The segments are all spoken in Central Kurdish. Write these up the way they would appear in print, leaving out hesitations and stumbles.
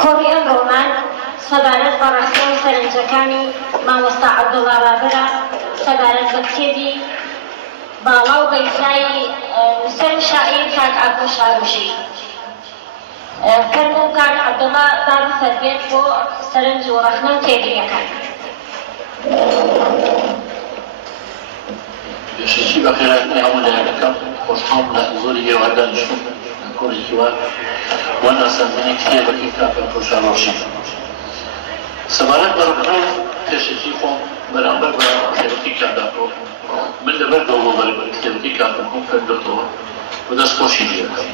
کۆڕی ئەمڕۆمان سەبارەت بە ڕاستی و سەرنجەکانی مامۆستا عەبدوڵڵا بابرە سەبارەت بە کتێبی باڵا و بەیسایی نووسەر و شاعیر کاک ئاکۆ شاروشی. فەرموو کاک عەبدوڵڵا بابی فەرمێت بۆ سەرنج و ڕەخنە و تێگەیەکان. پێشەکی بەخێراتنی هەموو لایەنەکەم خۆشحاڵم لە حوزوری ئێوەدانیشتم لە کۆڕێکی وا بۆ ناساندنی کتێبێکی کاک ئاکۆ شاروشی. سەبارەت بە ڕەخنە و پێشەکی خۆم بەرامبەر بە کتێبەکەی کاک ئاکۆ من لەبەردەوە بۆ کتێبەکەی کاک ئاکۆ فەردۆتەوە و دەستخۆشی لێ دەکەم.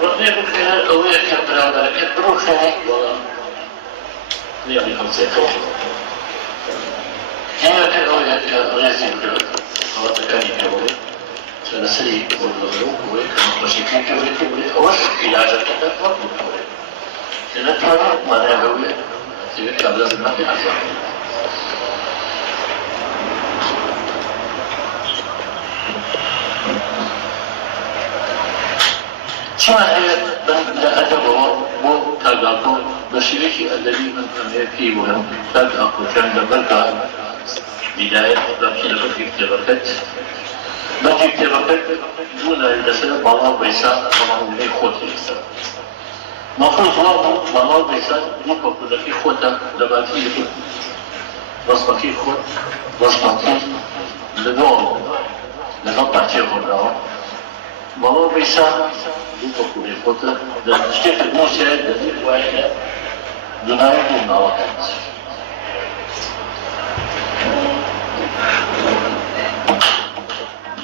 ڕەخنەی بخێرە ئەوەیە کە بەرامبەرەکەت بڕۆخێنێ وەڵام لێڵی هەڵسێتەوە. هێنەکە ئەوەیە کە ڕێزی بکرێت هەڵەتەکانی پێوەڵێ چە لەسەری وەڵەوە ئەوەیە کە نەخۆشیەکەی پێوەڵێتی بڵێ ئەوەش عیلاجەکەتە وەڵبووتەوە کە نەتوانێت مانای هەوێ تێوێت کابرازم ناکە ئەزان. چیمان هەیە لە ئەدەبەوە بۆ کاک ئاکۆ بە شێوەیەکی ئەدەبی من ئەمەیە پێی وەڵام کاک ئاکۆجان لەبەردا بیدایەت دەبچی لەبەری کتێبەکەت بەجێ کتێبەکەت دوو ناوی لەسەر باڵا و بەیسا بەڵاوانەی خۆتی لەسەر مەفروض وا بوو باڵا و بەیسا دوو کۆکوولەکەی خۆتە لە باتی یەکێک ڕەسمەکەی خۆت ڕەسمەکەی لەگەڵ پارچەیە خۆراوە باڵا و بەیسا دوو کۆکوولەی خۆتە لە شتێکت نووسێت دەبێت وایە دوناوی دوو ناوەکەت.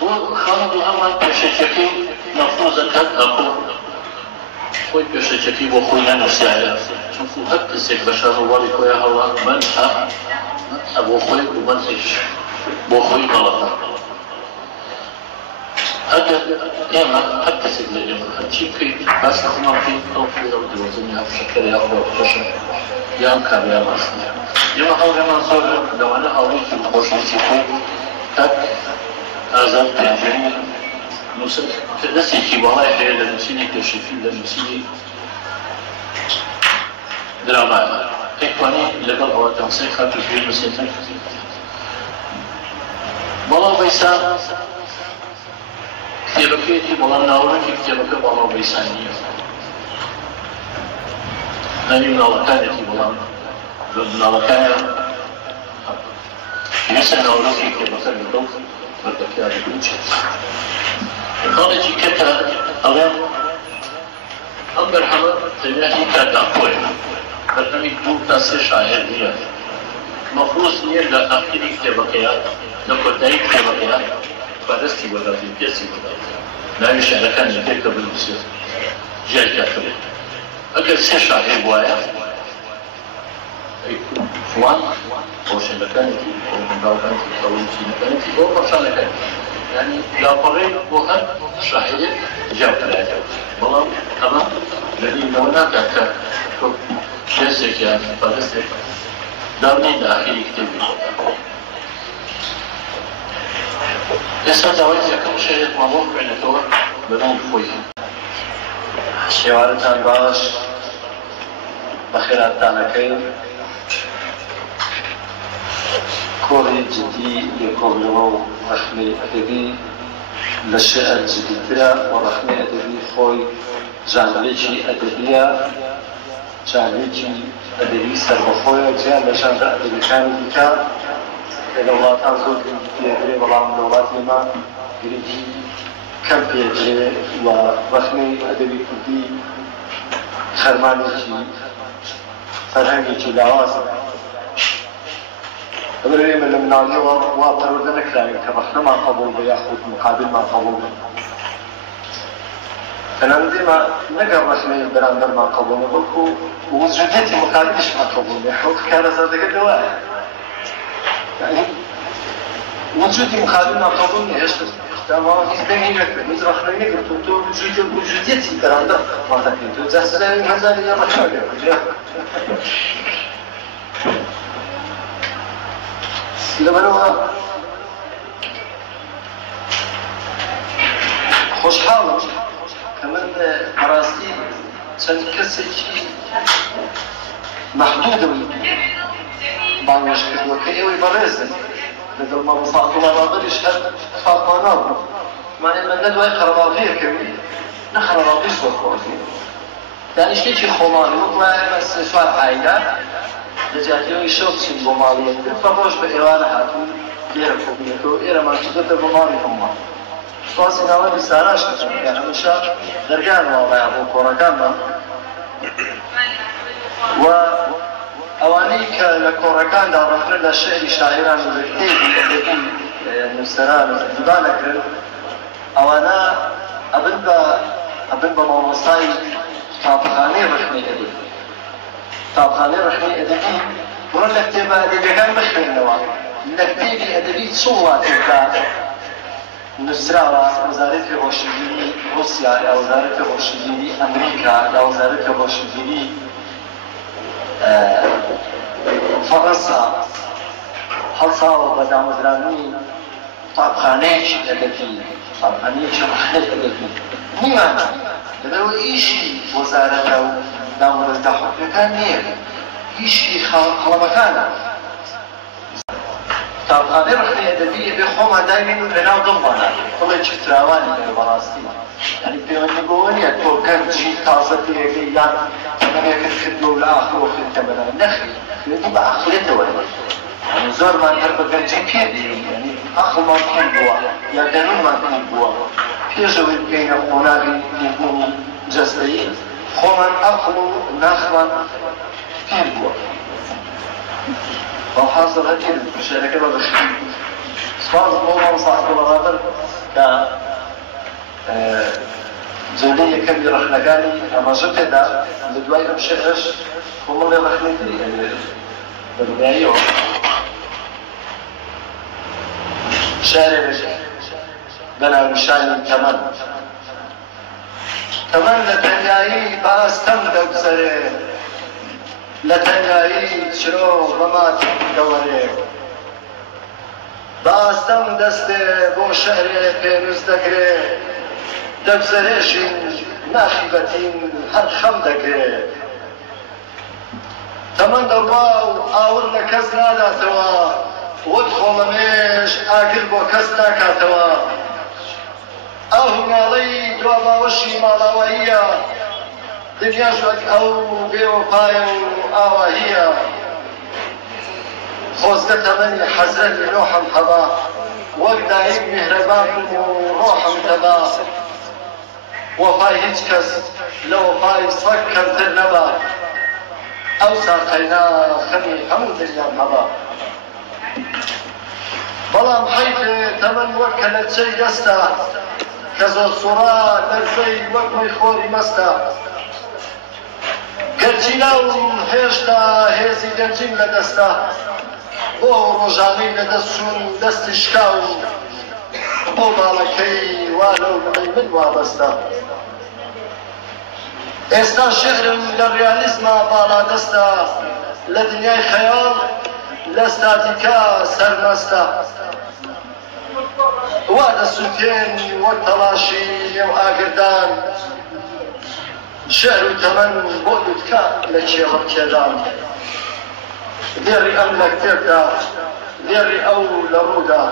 بۆ خاڵ هەمان پێشەکەی مەفروضە کاک ئاکۆ خۆی پێشەکەی بۆ خۆی نەنووسایە چونکو هەر کەسێک بە شانۆوەڵی خۆیان هەڵا من بۆ خۆی و منیش بۆ خۆی غەڵەتە. ئەگەر ئێمە هەر کەسێک لە ئێمە هەرچی بکەیت باسی خۆمان بکەین ئەو فێرە و درۆزنی هەفشەکەر یا خۆپەشە یان کابرا مەسنیە. ئێمە هەوڵێمان زۆرە لەوانە هەوڵێکی خۆشویستی خۆی کاک ئازاد پێنجێنی نووسەر کە دەستێکی باڵای هەیە لە نووسینی کەشفی لە نووسینی درامایە پێکوانی لەگەڵ ئەوە تەمسەی خات و پێی نووسێتن. باڵا و بەیسا کتێبەکەیەتی بەڵام ناوەڕێکی کتێبەکە باڵا و بەیسا نییە. ناوی مناڵەکانێتی بەڵام مناڵەکانیان پێویستە ناوەڕێکی کتێبەکە لەگەڵ بەردەکیانی بچێت. خاڵێکی کەتە ئەڵێن ئەم بەرهەمە تەنیاتی کاک ئاکۆیە بەرهەمی دوو تا سێ شاعیر نییە. مەفروض نییە لە ئاخری کتێبەکەیە لە کۆتایی کتێبەکەیە بەدەستی وەداتی پێسی وەدات ناوی شاعرەکانی پێکە بنووسێت ژیای کاکەوێت. ئەگەر سێ شاعیر وایە فڵان ڕۆشنەکانێکی ئۆمەنداوەکانی ئەوەیچینەکانێکی بۆ پەرشانەکانی یعنی لاپەڕێ بۆ هەر شاعرێک جیاوکرایە. بەڵام ئەمە لەبیرەوە ناکات کە تۆ کێسێکیان بەدەستێک دابنێت لە ئاخری کتێبی خۆتە. ئێستا داوای یەکەم شێعرێکمان بۆ بخوێنێتەوە بەناو خۆی. شێوارتان باش بەخێراتانەکەی کۆڕی جدی لێکۆڵینەوە و ڕەخنەی ئەدەبی لە شێعر جدیترە و ڕەخنەی ئەدەبی خۆی ژانرێکی ئەدەبیە ژانرێکی ئەدەبی سەربەخۆیە جیان لە ژانرە ئەدەبیەکانی دیکە کە لە وڵاتان زۆر پێدرێ بەڵام لە وڵاتی ئێمە گرنگی کەم پێدرێ و ڕەخنەی ئەدەبی کوردی خەرمانێکی فەرهەنگێکی لاوازە. ئەمەوێ ئێمە لە مناڵیەوە وا پەروەردە نەکراوین کە ڕەخنەمان قبوڵ بە یاخود مقابلمان قبوڵ بێ. تەنانەت ئێمە نەگەر ڕەخنەی بەرامبەرمان قبوڵ بێ بەڵکو وجودێتی مقابلیشمان قبوڵ بێ. کارەزادەکە لەوایە وجودی مقابلمان قبوڵ نییە هێشتا داوام هیچ دەنگی نەکرد هیچ ڕەخنەی نەکرد تۆ وجودێتی بەرامبەر ڕاتەکەیت تۆ جا سەلاوی هەزاری یا ڕەخنەکە لەبەرەوە خۆشحاڵم کە من بەڕاستی چەند کەسێکی مەحدودم بانگێش کردووە کە ئێوەی بەڕێزن لەگەڵ مامۆستا عەبدوڵڵا بابەریش هەر فاتوانە بوو مانێ من نە دوای خەرەباڵغیەکەوی نە خەرەباڵغیش وەخۆزی یعنی شتێکی خۆماڵی وەک وایە ئێمە سێ چوار عایلە لە جاتیەوەی شەو بچین بۆ ماڵی یەکتر بە ڕۆژ بە ئێوانە هاتوون لێرە کۆبوونەکەەوە ئێرەمان چوتە بۆ ماڵی هەمووان سواسی ناوەی ساراش دەکەم کە هەمیشە دەرگان واڵایە بۆ کۆڕەکانمان و ئەوانەی کە لە کۆڕەکاندا ڕەخنە لە شعری شاعران و لە کتێبی ئەدەبی نووسەران جودا نەکرن ئەوانە ئەبن بە مامۆستای قوتابخانەی ڕەخنەی ئەدەبی قوتابخانەی ڕەخنەی ئەدەبی بڕۆن لە کتێبە ئەدەبیەکان بخوێننەوە لە کتێبی ئەدەبی چ وڵاتێکدا نووسراوە وەزارەتی ڕۆشنبیری رووسیا یا وەزارەتی ڕۆشنبیری ئەمریکا یا وەزارەتی ڕۆشنبیری فەڕەنسا هەڵساوە بە دامەزرانی قوتابخانەیەکی ئەدەبی قوتابخانەیەکی ڕەخنەی ئەدەبی نیمانە لەبەرەوە ئیشی وەزارەتە و دامەزرا حکومەکان نییە ئیشی خەڵەمەکانە قوتابخانەی ڕەخنەی ئەدەبی بێ خۆمان داینین و لەناو دڵمانە دڵێکی فراوانی هەیە بەڕاستی یعنی پەیوەندی بەوە نییە تۆ گەنجی تازە پێەکەی یان ئەمەیەکت کردووە و لە ئاخرەوە خوێنتە بەلا نەخی خوێنی بە عەقڵێتەوە زۆرمان هەر بە گەنجی پێدەین یعنی عەقڵمان پێم بووە یا دەروونمان پێم بووە پێشەوەی بگەینە قۆناغی نێبوونی جەستەیی خۆمان عەقڵ و ناخمان پێم بووە والحاصل هەر شعرەکە بەبەشی سپاس بۆ مامۆستا عەبدوڵڵا بابەر کە جلدەی یەکەمی ڕەخنەکانی ئەمەژە پێدا لە دوای ئەم شعرەش کۆمەڵی ڕەخنەی بە دنیاییەوە شعرێک بە ناونیشانی تەمەن تەمەن لە تەنیایی بەئەستەم دەگوزەرێ لە تەنیایی چرۆ بەماتی دەوەرێ بەئەستەم دەستێ بۆ شعرێ پێنووس دەگرێ دەبزەرێشین ناخیبەتین هەر خەم دەگرێ تەمەن دەڕوا و ئاور لە کەس ناداتەوە وەک خۆڵەمێش ئاگر بۆ کەس ناکاتەوە ئەو هەناڵەی دواباوەشی ماڵاواییە دنیاش وەک ئەو بێوەپایە و ئاواهیە خۆزگە تەمەنی حەزرەتی نۆحم هەبا وەک دایک میهرەبان بووم و ڕۆحم تەبا وەفای هیچ کەس لە وەفای سەگ کەمتر نەبا ئەو ساقەینا خەمی هەموو دنیام هەبا بەڵام حەیفێ تەمەن وەک کە لە چەی دەستە کە زۆر سوڕا دەرفەی وەک مەی خۆری مەستە گەرچی ناوم هێشتا هێزی گەنجیم لە دەستە بۆ ڕۆژانەی لە دەستچوون دەستی شکاو بۆ باڵەکەی وا لەو بڵی من وابەستە ئێستا شعرم لە ڕیالیزما باڵا دەستە لە دنیای خەیاڵ لە ستاتیکا سەرمەستە وا دەسووتێن وەک تەڵاشی نێو ئاگردان شعر و تەمەن بۆ دوتکە لە کێڵە کێدان دێڕی ئەم لە کتێبدا دێڕی ئەو لە ڕوودا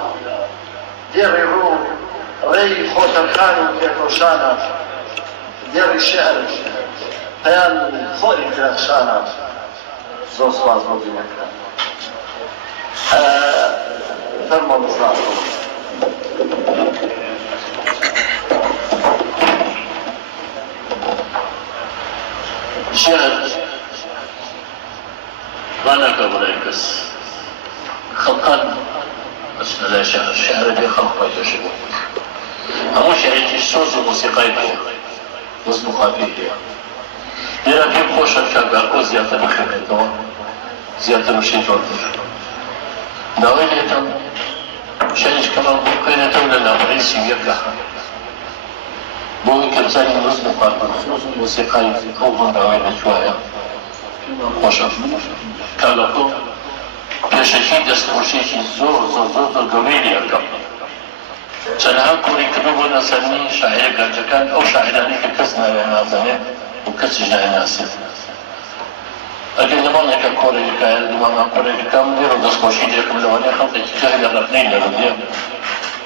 دێڕی ڕوو ڕێی خۆتەرخان و پێکۆشانە دێڕی شعر پەیان خۆری درەخشانە زۆر سوپاس بۆ بینەکەم فەرمۆ مامۆستا شعر غناك بريكس خلقان بس لا شعر الشعر دي خلق ما يشبه همو شعر الصوت الموسيقى وزن خفيف ديرا كيف خوش الشعر زيادة مخيمته زيادة مشيطة داوينة شعر كمان بقينة ولا بريسي يبلغ بۆ کەمزانی ڕزم و قاربەرخۆز و مۆسیقای ئەو بەنداوێنە جوایە خۆشە کاڵەکۆ پێشەکی دەستخۆشیێکی زۆر گەورەی لێ ئەەکەم چەندها کوڕی کردو بۆ نەسەرنی شاعیرە گەنجەکان ئەو شاعیرانی کە کەس ناویان نازانێت و کەسیش نایناسێت ئەگەر لەماڵێکە کۆرەیەکایە لەماڵان کۆرەیەکەکەم لێرە دەستخۆشی لێکم لەوانەیە خەڵکێکی جاهل لە ڕەبنەی لەبدێ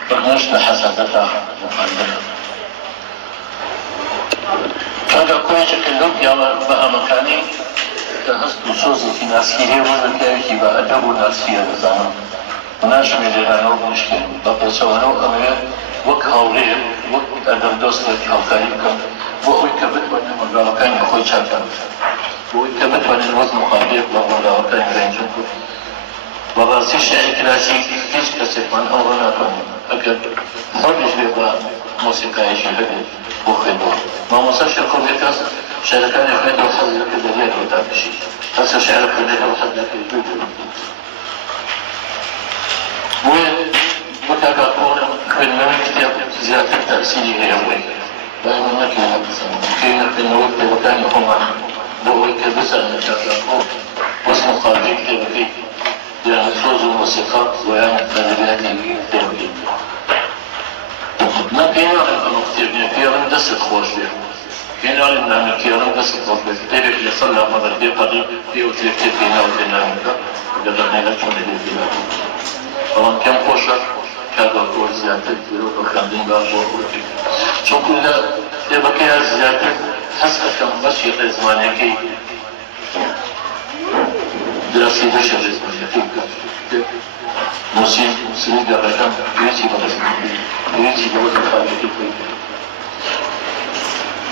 بەرنەش لە حەسادەتا مخاندنە کاگا کۆیەکێکە لەو پیاوە بە ئەمەکانی کە هەست و سۆزێکی ناسکیرێ وەزە پیاوێکی بە ئەدەب و ناسکیرە دەزانم وناشمێ لێرانەوە بنیشتێن بە پێچەوانەوە ئەمەوێت وەک هاوڕێ وەک ئەدەم دۆستێک هاوکاری بکەم بۆ ئەوەی کە بتوانێت مەرگاڵەکانی خۆی چاکەن بۆ ئەوەی کە بتوانێت وەز مقابلێک بە مەرگاڵەکانی ڕێنجم بکەن بەڕاستی شاعری کلاسیک هیچ کەسێکمان ئەوڕە ناکەن ئەگەر خۆیش بێ بە مۆسیقایەکی هەبێت بۆ خوێندەوە مامۆستا شێرکۆڵێک کەس شعرەکانی خوێندەوە حەز دەکرد دەریانەوە دابشی هەستا شعر خوێندەکەەوە حەز دەکرد وكذا كنا نكتب زيادة تأثير يومي دائما نكنا كنا في الوقت وكان يقوم بوي كبسة نكتب واسمه قاضي كتابي يعني صوز الموسيقى ويعني فنبياتي كتابي ما كنا نكتب كيران دست خوش بيه كنا نعمل كيران دست خوش بيه كتابي اللي صلى مرة دي قريب في وتلكتب فينا وديناميكا قدرنا نكتب فينا طبعا كم خوشة كذا كور زيادة كيلو بخمدين باشور شو كنا تبقى زيادة حسب كم ماشي زمانه كي دراسي بشر زمانه كي موسيقى قرقم يجي بوضع خارجي كي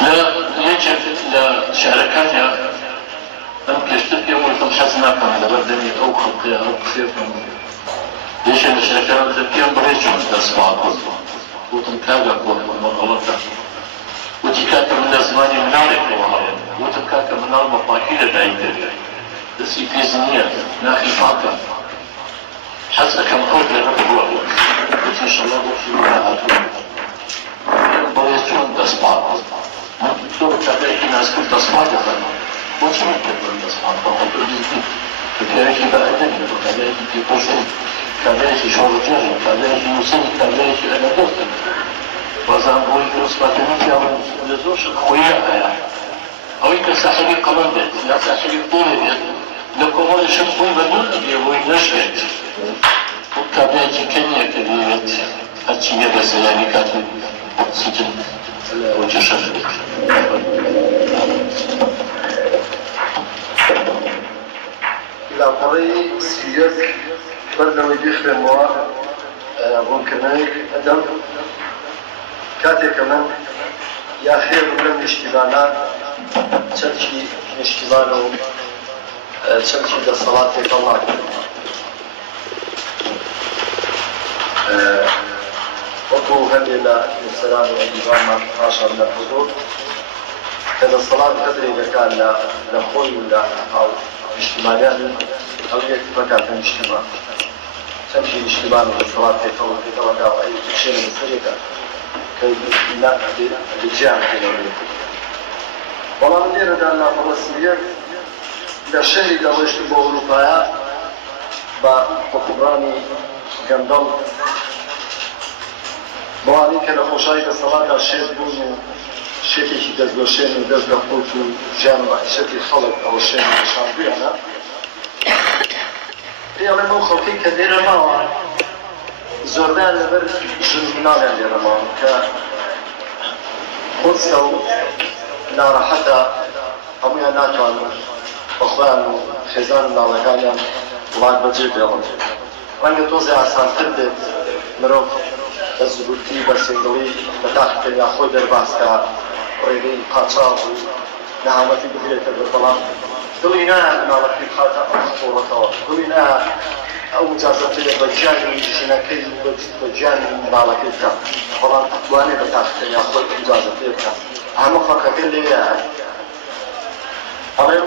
لا يجب لا شركاتها أم كشتك يوم الحزنة كان لبردني أو خلقي أو كثير ليش الشركات تركيهم بريشون تسمعكم وتنكاغا كون مغلطة وتكاكا من الزمان منارك وهاي وتكاكا من المطاكيلة دايدر تسي في زنية ناخي فاكا حتى كم قول لربوا وتي إن شاء الله بوشي وراءاتهم بريشون تسمعكم دور تابعي ناس كل تسمعكم وشو ممكن تسمعكم فكريكي بأدني وكذلك في قشن كذلك شورجان كذلك يوسف كذلك أنا دوست وزان بوي كرسباتني كانوا لزوج خويا أو كساحبي قبل بيت لا ساحبي طول بيت لكم هذا شخص بدون يبوي نشأت وكذلك كنيا كذلك أشياء بس يعني كاتب سجن وجشر إلى طريق سياسي بردنا يدخل موا ممكن أدم كاتي كمان يا خير من الاشتغالات تشتكي اشتغاله تشتكي الصلاة الله وقو هذه السلام والإمام عشر من الحضور هذا الصلاة تدري إذا كان لأخوي ولا أو اجتماعيات أو يكتفكات من اجتماع تمشي الاجتماع بالصلاة في توقع أو أي شيء من السريكة كي لا بالجامع في الأولية والله من دير دعنا فرسمية إذا شيء إذا وجدت بأوروبايا بقبراني جندل بواني كان خوشاي الصلاة الشيخ بونو شيخي دزلوشين ودزلو قلتو جامع شكل خلق أو الشيخ الشامبيانا يلا مو خلقي كثيرا ما زوردان لبر جنبنا يعني ما ك خلصوا نار حتى هم يناتوا أخوان خزان نالكانيا الله بجيب يلا وأنا توزع سانترد مروف الزبطي بسندوي بتاعت يا أخوي درباسكا وريدي قاطع نعمتي بخير بالطلب دولينا نالكي خاطر أخطورته دولينا أو جازت لي بجاني شناكي بجاني نالكي كا فلان أطواني بتاعت يا أخوي جازت لي كا أهم فكرة اللي هي أنا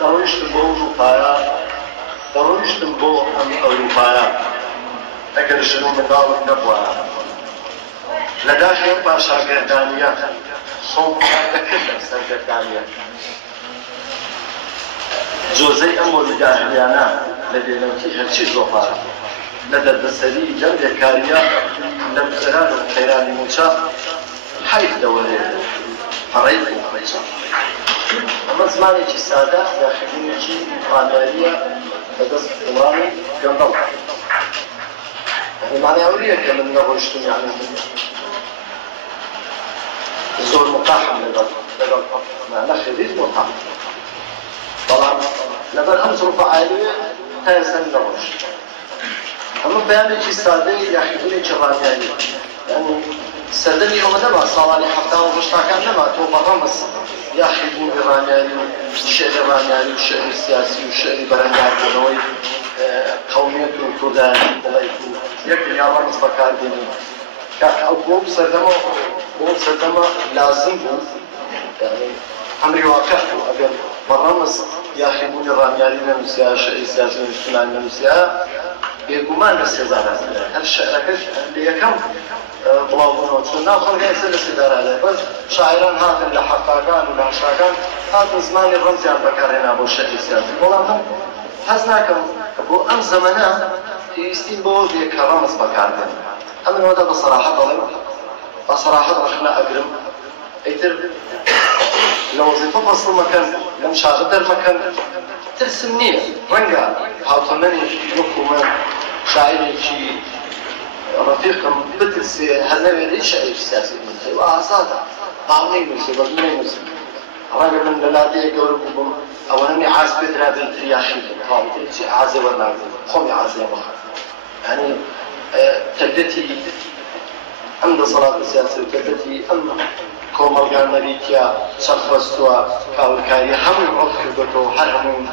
درويشت بأوروبايا درويشت بأوروبايا أكل شنو من دالك نبوة لداخل باشا قردانيات صوت تكلم سرقردانيات جوزي أمور الجاهليانا لدينا هالشي زوفار لدى السري جنب كاريا لم تران خيران موشا حيث دولي فريق وخيشا أما زماني كي سادة داخليني كي قانالية بدست إمراني جنبال يعني معنى أولية كمن نغشتم يعني زور مقاحم لدى معنى خريج مقاحم طبعا لبن أمزر فعالية تايسن نغش أما بياني كي سادة ياخذوني كرامياني يعني سردني يوم دما صالحي حتى ومشتاكان نما تو برمس ياخذون الرامياني الشعر الرامياني والشعر السياسي والشعر برنامج قومية الكردان يكفي يا رمز بكارديني كأبوب سردما لازم يعني أمر واقع أجل برمز ياخذون الرامياني نمسيا الشعر السياسي والاجتماعي نمسيا بيقومان السيزارات هالشعر اللي يكم بلاغون وشنا خلق يسال السيدارة عليه بس شاعران هذا اللي حقاقان ولا حشاقان هذا زمان الرمزي عن بكارنا أبو الشعر السياسي والله حسناكم أبو أم زمنا يستين بو بكرامس بكارنا أما هذا بصراحة ظلم بصراحة رحنا أقرم أيتر لو وظيفة فصل مكان لم شاغدر مكان ترسمني رنقا هاوطمني نقوما شاعري شي رفيقم بترسي هذا ليش شيء سياسي مثل واساده قانوني مثل رجل من بلادي يقولكم اولا عازب درابي الرياحي قال شيء عازب ولا قومي عازب يعني تبدتي عند صلاه السياسه تبدتي ام كومرغان مريكيا شخصوا كاولكاري هم عرف كربتو حرم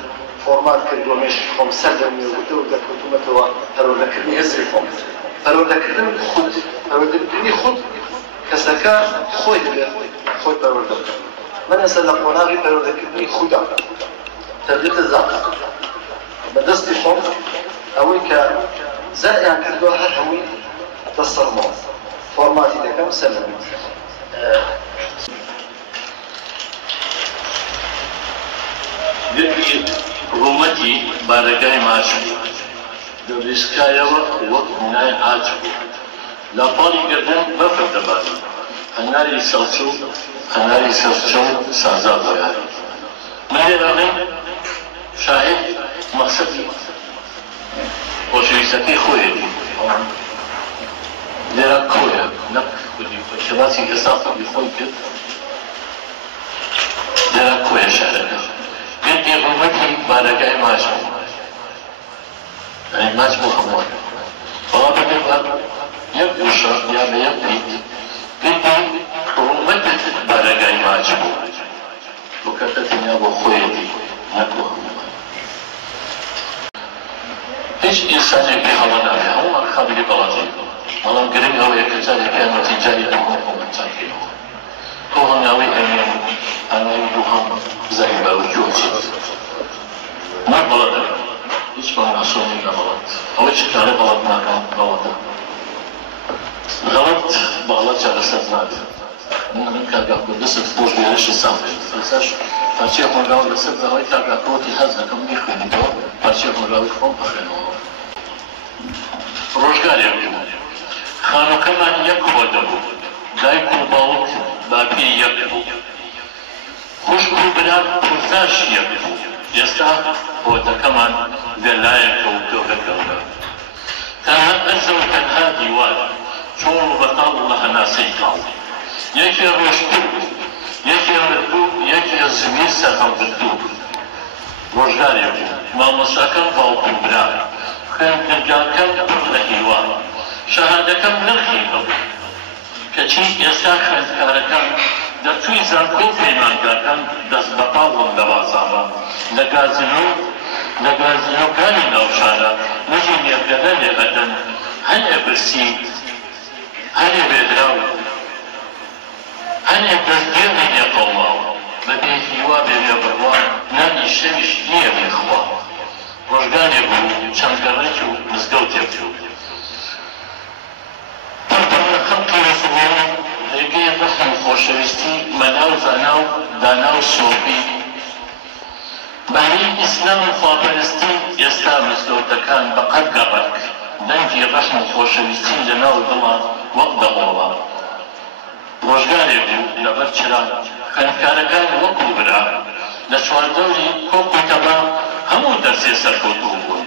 فورمات كردو مش خم سلم يقولوا دكتومتوا ترى لكني هزركم پەروەردەکردن خود پەروەردەکردنی خود کەسەکە خۆی دەبێت خۆی پەروەردەکە من ئێستا لە قۆناغی پەروەردەکردنی خودا تەربیەتە زات بەدەستی خۆم ئەوەی کە زەریان کردووە هەر هەمووی دەسەڵمەوە فۆرماتی دەکەم سەلەمی گرنگی حکوومەتی بارەکەی ماشین دەبیسکایەوە وەک بنای عاج بوو لە پاڵی گردن بەفر دەبات هەناری سەڵچە و هەناری سەرچە و سازا بەیان من لێرانەی شاعیر مەقسەدی خۆشەویستەکەی خۆیەتی لێرە کۆیە نەک کوردی خۆشەواسی ئێستا خۆی کرد لێرە کۆیە شارەکە گرنگی حکوومەتی بارەکەی ماش بوو يعني ماش مخمر فهذا بيبقى يبقى يا بيبقى بيبقى ومدة بارجاي ماش وكتتني أبو خويتي نكو إيش إنسان يبقى هوانا هو الخبير بلاتي الله قريب هو يكتب كان نتيجة لهم تاكيد هو ناوي أنا يدوهم زي ما وجوهي ما بلاتي هیچ معصومی نبود. اولی چه کاری غلط نکن غلطه. غلط با غلط جلسه ناد. من کاری اکو دست فوش بیارش سامش. فرسش پرچه خونگاو دست داوی کاری اکو تی هز نکم میخونی تو پرچه خونگاوی خون بخینو. روزگاری بود. خانوکه من یک خورده بود. دای کوباوت باقی یک بود. خوش کوبران پرزاش یک بود. يستا هو كمان دلايك وكوكا كان أنزل تنها ديوان شور بطال الله ناسيكا يكي رشدو يكي ردو يكي زمير سخم بدو روشداري ما مساكن فوق بران كان ترجاكا برلهيوان شهادكم نرخيكم كچي يستا خلقاركا در توی زنکو پیمان کردن دست بقاون دوازابا نگازنو کانی نوشانا نجیم یبگنه لغدن هن ابرسی هن ابدراو هن ابرزگیر نیا قوماو بدیهیوا بیا بروان نانی شویش نیا بیخوا روشگانی بو چندگرنکو مزگوتی بو پرپرن خلقی رسولان لگه رحم خوشویستی مناو زناو داناو صوبی بەری ئیسلام و خواپەرستی ئێستا مزگەوتەکان بەقەد گەڕک دەنگی ڕەشم و خۆشەویستی لە ناو دڵە وەک دەڵۆڵە ڕۆژگارێک بوو لەبەر چرا خوێندکارەکان وەکو برا لە چواردەوری کۆکوتەبا هەموو دەرسێ سەرکەوتوو بوون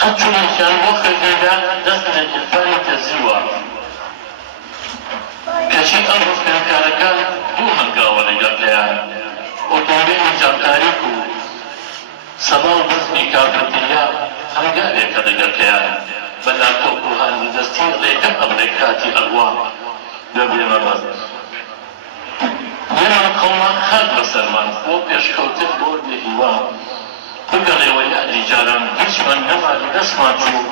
هەرچوونێکیان بۆ خوێندنگا دەست لە گیرفانی تەزیوە کەچی ئەمڕۆ خوێندکارەکان دوو هەنگاوە لەگەڵیان ئۆتۆمبیلی جانتاریک و سەباو بزمی کاکردیا هەنگاوێکە لەگەڵیان بە لاپتۆپ و هەندەستی ڕێگە ئەمریکاتی ئەڵوا دەبێمە ڕەز لێرە قەوما خاک بەسەرمان بۆ پێشکەوتن بۆ لێهیوان بگەڕێەوە یادی جاران هیچمان نەمانی دەستمان چوو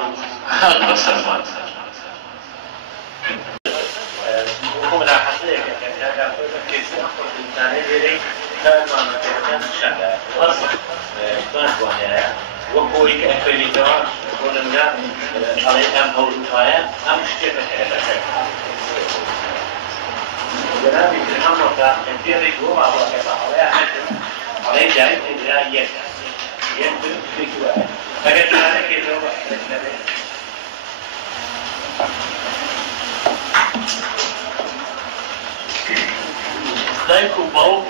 خاک بەسەرمان وەکۆی کە ئەفێریتەوە بۆ لەنگا ئەڵێ ئەم هەوڵوتایە ئەم شتێکە جنابی هەمووکە ئەفێری بۆ ماوەکە هەڵەیە هەڵەی دایک ئێرا یەک ئەگەر جارێکێتەوە دایک و باوک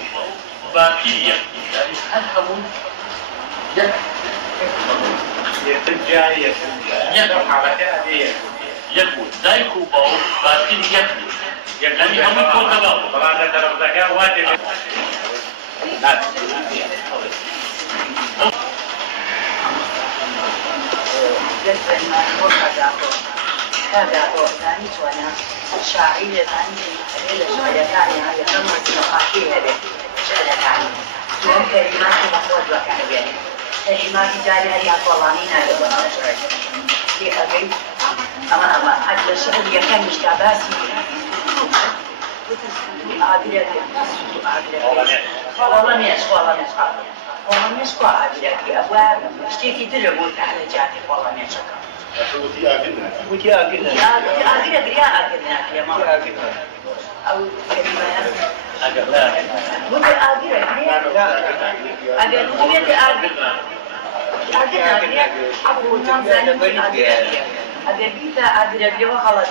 باقی یەک یعنی هەر هەموو یەک یەک بوو دایک و باوک باقی یەک بوو یعنی هەموو کۆتەبا بوو بەڵام لە دەرەوزەکە وا دێت ثاني وانا شاعرية ثاني إلى شوية ثانية هذا كمان تنقاشي هذا شغلة ثانية يوم كلمات مفروض وكان يعني كلمات جاري هذه أقوالين هذا وأنا شعر في أبي أما أجل الشغل يكان مشتباسي والله مش قاعد لكن أبواب اشتكي دربوت على جاتي والله ما شكر وتي أكلنا يا ماما أو كلمة أكلنا وتي أبو نامزان أدري وخلاص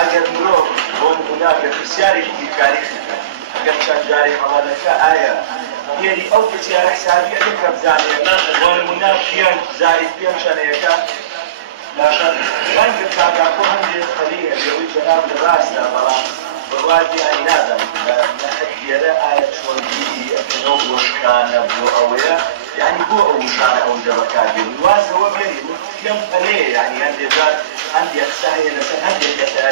اگر مرۆڤ بۆ نمونە کە پرسیارێکی تاریخی بکات ئەگەر چەند جارێ هەڵەنەکە ئایا فێری ئەو پرسیارە حسابیە کە بزانێت بۆ نمونە پێنج زاری پێنج شەنەیەەکە لاشان ڕەنگە کاگاکۆ هەندێک خەلیە لەوەی جەناب لە ڕاستە بەڵام بڕوادی ئەی نازانم لێرە ئایا چۆنبیری ئەکەنەوە بۆشکانە بۆ ئەوەیە یعنی بۆ ئەو وشانە ئەو دەبەکاربێن وازەوە بێنی پێم پەلەیە یعنی هەندێکجار هەندێک قسە هەیە لەسەر هەندێک کەسە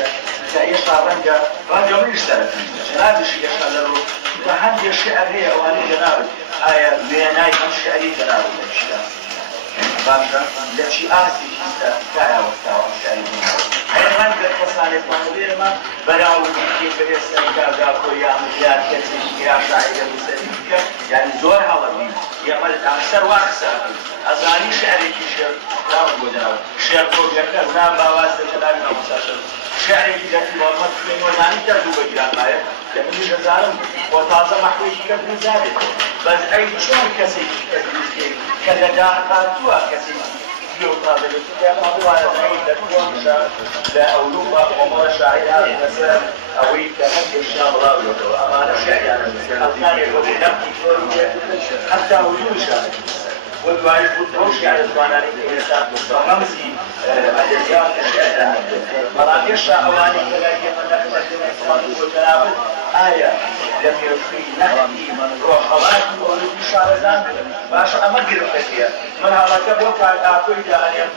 کە ئێستا ڕەنگە منیش سەرەکەن جەنابیشی ئێستا لەڕۆ کە هەندێک شعر هەیە ئەوانەی جەنابن ئایا وێنای ئەم شعری جەنابن لە شتا باشە لە چی ئاسێکی کایە وەستاوە ئەم شعری بوونەوە هەیە ڕەنگە کەسانێکمان لێرەمە بەراوردی کێکەوێ سەرکاردا کۆیان یان کەسێکی یا شاعرە موسەوی بکە یعنی زۆر هەڵەبی ئێمە ئەکسەر وا قسەکەن ئەزانی شعرێکی شێر ناوە بۆ جەناب شێر کۆگەکە زان باواز دەکە لای مامۆستاشە شعرێکی دەکی وەڵمەت خوێنەوە زانی دەردوو بەگیرانمایە کە منیش دەزانم بۆ تازە مەحوێکی کە بنزارێت بەس ئەی چۆن کەسێکی کەسێکی کە لە داهاتووە کەسێکی لا أولوبة ومرة شاعرات مثلا أوي كهند الشام راويته أمانة شاعرات أثناء يقول نبكي حتى وجود شاعر والبعيد بطروش يعني الزواناني كإنسان رمزي أدبيات الشاعر مرات يشرع أواني كلاكي من نخلة والكلام آية لم يرخي نحكي من روح خلاك وأولوبي شعر زان باش ئەمە گرفتەکەیە من هەڵەکە بۆ ئاکۆی داهێم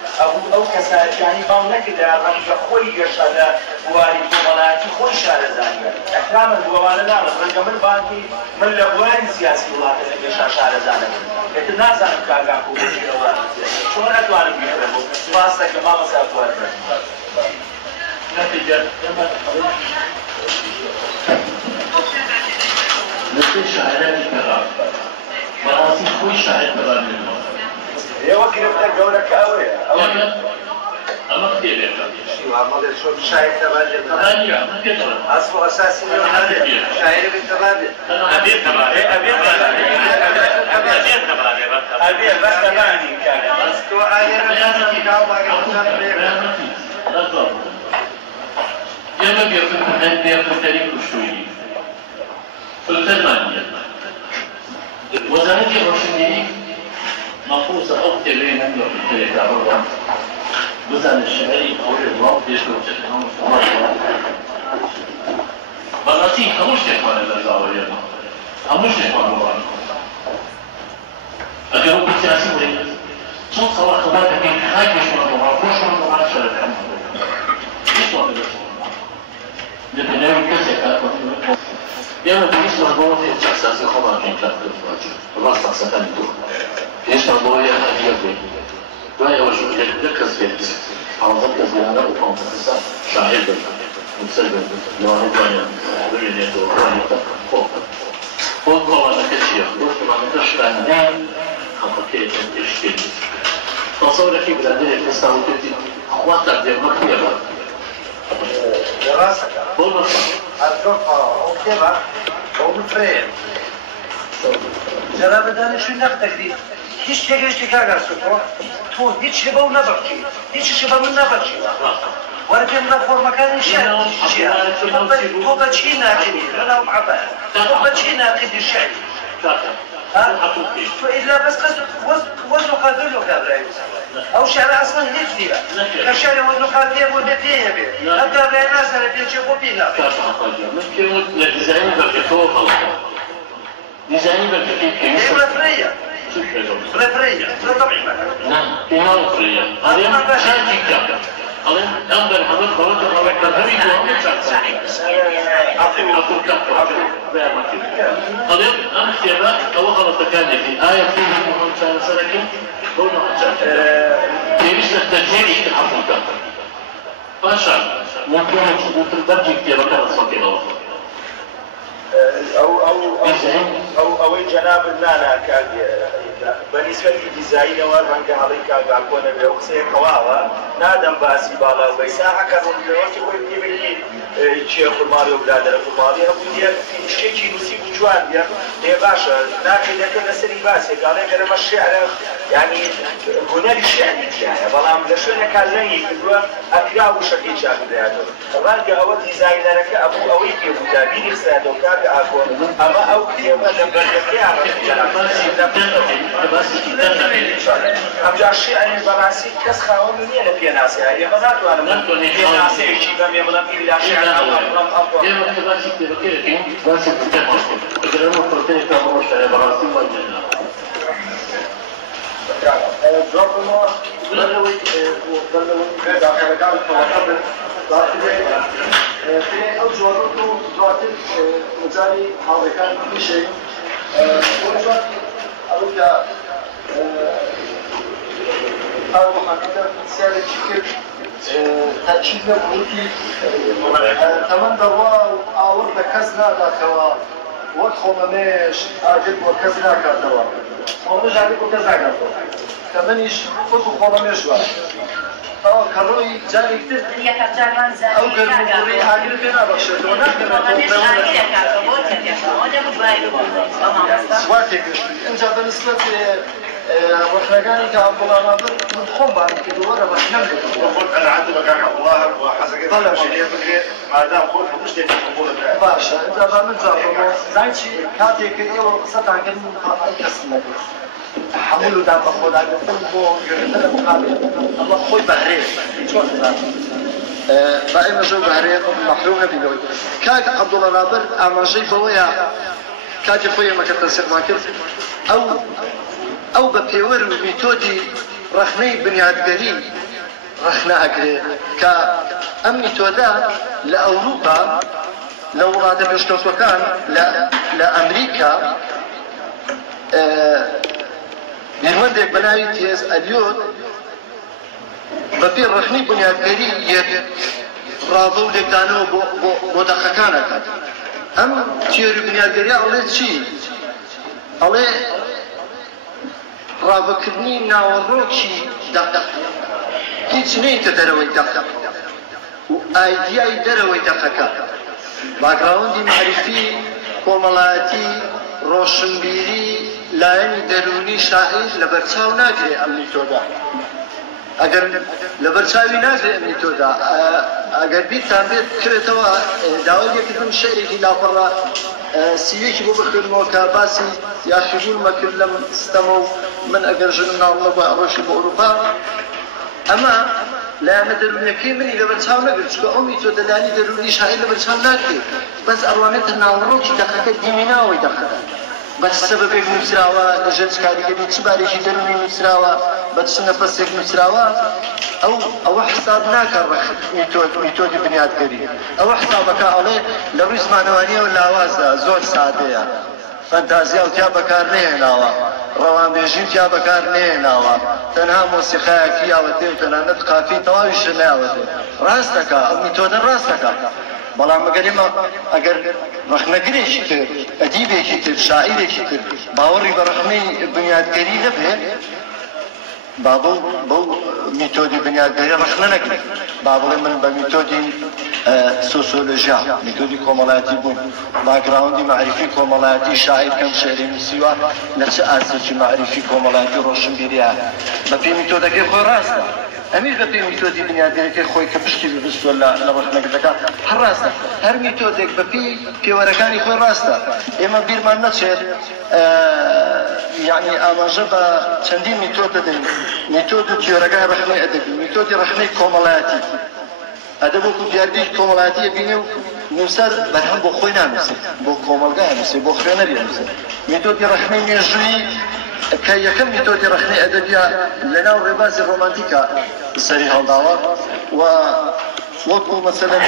ئەو کەسایەتیانی باو نەکردا ڕەنگە خۆی گەشە لە بواری کۆمەڵایەتی خۆی شارەزانیە ئەحرامن بۆوانە نامن ڕەنگە من بانکی من لە بواری سیاسی وڵاتە لە گەشە شارەزانەکەم ئێتر نازانم کاگاکۆ بۆچی لە وڵاتی سیاسی چۆن نەتوانم بیخرم بۆ سپاس دەکەم مامەسا بوار مثل شاعران الكرام مراسي خوي شاعر كرام للموت ئێوە گرفتە گەورەکە ئەوەیە أما كثير يا محمد شو شاعر تبادل أصل أساسي شاعر بالتبادل أبي بس تبعني كان بس تو عاير يا ما بيفهم من بيفهم تاريخ الشوية الثمانية وزارة الرشدية مفروضة أو تبين من الثلاثة عرضا مثلا الشمالي أو الإضراب يشكل تشكلهم الصلاة بلاتين هموش تكوان الأزاوية هموش تكوان الوان أجل رب السياسي مريد شو صلاة خباتك كي خايف يشكل الوان خوش من الوان شرط عنه إيش وقت الرسول لبناوي كسيكا يوم بيس مهبوط في الشخصية خبار من كلاف الفواجه الله استقصة الدور ليش مهبوط يا أهل يبني وهي وجود لكز بيت عوضت زيادة وكونفرنسا شاهد مسلم لواني دانيا بمين يدو واني فوق قوانا كتير دوست ما نتشتان دين حقيقة تشكيل تصور في بلادين الإسلام كتير أخواتك دي مكتبة دراسة كل مصر الدرقة أو كتبة أو بالفريم جناب داني شو نقدك دي هیچ تگرشتی که اگر تو هیچ شبه و نبرچی هیچ شبه من نبرچی ورکن ما فرمکان شعر چیه تو بچی ناقدی انا معبا تو بچی ناقدی شعر فإلا بس قصد وزن قادر له كابراي أو شعر أصلا هيك ديها كشعر وزن قادر ودتيه به هذا بيناس أنا بيشوفوا بينا ممكن لديزاين بالكتوب خلاص ديزاين بالكتوب هي رفرية رفرية لا طبيعي نعم هي رفرية هذه شاكيكا هذا أمبر حمد خلاص خلاص كذبي وهم شاكيكا أقول كفر هذا أم كتابة أو خلاص تكلم في آية فيه مهم شان سلكين هو نحن كيفش التجريد يتحفظ كفر فاشل ممكن شروط الدرج كتابة كانت صغيرة أو جناب النانا كان بالنسبة للديزاين ورنك عليك أقول بيوقسي قواوا نادم باسي بالا وبيساحة كانوا بيوقسي ويبني شيخ المالي وبلاد المالي أقول لك شيء نسيب جوان يا باشا لكن لكن السري باسي قال لك أنا الشعر يعني هناك الشعر يعني بلام لشون كان لي يقولوا أكلاه وشكل شاكل هذا رنك أو ديزاينرك أبو أوي في مدابين سادو كاك أقول أما أو كيما نبرك يا أم جاشي أنا براسي كس خاون مني أنا في ناسي هاي ما زاد وأنا في ناسي شيء بام يبلغ إلا شيء أو أفضل. يوم كباسي كذا باسي كذا إذا أنا فرتني كم مرة أنا براسي ما يجينا. ربما بلوي كذا كذا كان فقط في أوجهته ذات مجالي هذا كان كل شيء وجود أروك أو حقيقة سير شكل تأكيد بروتي تمن دواء أو كسنا دكوا وخمناش أجد وكسنا كدواء خمناش أجد وكسنا كدواء تمنيش فوق خمناش واحد كروي جاري كتير أو كروي عاجل كنا بشر ونا كنا سواتك إنت بالنسبة وحنا كعبد الله ناظر نخون بعد كده ورا بس نملك أنا عندي مكان عبد الله وحسقت ما دام خوف مش تيجي تقول باشا إنت بعمل زعما زانشي كاتي كده وقصة عن كده كسمة تحملوا دام خود على الفوق مقابل الله خوي بحرين شو دائما جو بحرين محروقة بيقول كاك عبد الله ناظر أما شيء فويا كاك فويا ما كنت أسير ما كنت أو ئەو بە پێوەر و میتۆدی ڕەخنەی بنیادگەری ڕەخنە ئەگرێ کە ئەم میتۆدە لە ئەوروپا لە وڵاتە پێشکەوتوەکان لە ئەمریکا بیرمەندێک بە ناوی تێز ئەلیۆت بە پێ ڕەخنەی بنیادگەری یەک ڕاوە و لێکدانەوە بۆ دەقەکانەکات. ئەم تیۆری بنیادگەریە ئەڵێ چی؟ ئەڵێ ڕاوەکردنی ناوەڕۆکی دەقە هیچ نەیتە دەرەوەی دەقە و ئایدیای دەرەوەی دەقەکە باگراوندی معرفی کۆمەڵایەتی ڕۆشنبیری لایەنی دەرونی شاعیر لە بەرچاو ناگرێ ئەم میتۆدا. ئەگەر لە بەرچاوی ناگرێ ئەم میتۆدا ئەگەر بیرتان بێت بکرێتەوە داوای لێکردن شعرێکی لاپەڕە سیوێکی بۆ بخوێنمەوە کە باسی یاخیبوونمە کرد لەم ستەمە و من ئەگەر ژنم ناوڵە بۆ ئەڕۆژی بۆ ئەوروپا ئەمە لایەنە دەرونیەکەی منی لە بەرچاو نەگرت چکە ئەو میتۆدە لایەنی دەرونی شاعیر لە بەرچاو ناگرێت بەس ئەڕوانێتە ناوەڕۆکی دەقەکە دیمیناوەی دەقەکە بە چ سەبەبێک نووسراوە لەژێر چ کاریگەری چ بارێکی دەرونی نووسراوە بە چ نەفەسێک نووسراوە ئەوە حساب ناکە میتۆدی بنیادگەری ئەوە حسابەکە ئەڵێ لە ڕووی زمانەوانیەوە لاوازە زۆر سادەیە فەنتازیا و تیا بەکار نێهێناوە ڕەوانبێژی و تیا بەکار نێهێناوە تەنها مۆسیقایەکی یاوەتێ و تەنانەت قافی تەواویشە نایەوەتێ ڕاستەکە ئەو میتۆدە ڕاستەکە بەڵام ئەگەر ڕەخنەگرێکی کرد ئەدیبێکی کرد شاعیرێکی کرد باوەڕی بە ڕەخنەی بنیادگەری نەبێ با بەو میتۆدی بنیادگەری ڕەخنە نەگرێت با بڵێ من بە میتۆدی سۆسیۆلۆژیا میتۆدی کۆمەڵایەتی بوون باگراوندی معرفی کۆمەڵایەتی شاعیر کەم شعری نووسیوە لە چه ئاسێکی معرفی کۆمەڵایەتی ڕۆشنبیریە بە پێی میتۆدەکەی خۆی ڕاستە ئەمیش بە پێی میتۆدی بنیادگەریەکەی خۆی کە پشتی ببستووە لە ڕەخنەگرەکە هەر ڕاستە هەر میتۆدێک بە پێی پێوەرەکانی خۆی ڕاستە ئێمە بیرمان نەچێت یعنی ئاماژە بە چەندین میتۆد دەدەین میتۆد و تیۆرەکان ڕەخنەی ئەدەبی میتۆدی ڕەخنەی کۆمەڵایەتی ئەدەب وەکو دیاردی کۆمەڵایەتیە بینێ و نووسەر بەرهەم بۆ خۆی نانووسێت بۆ کۆمەلگا نووسێ بۆ خوێنەری نووسێت میتۆدی ڕەخنەی مێژووی کە یەکەم میتۆدی ڕەخنەی ئەدەبیە لەناو ڕێبازی ڕۆمانتیکە سەری هەڵداوە و وەکو مەسەلەن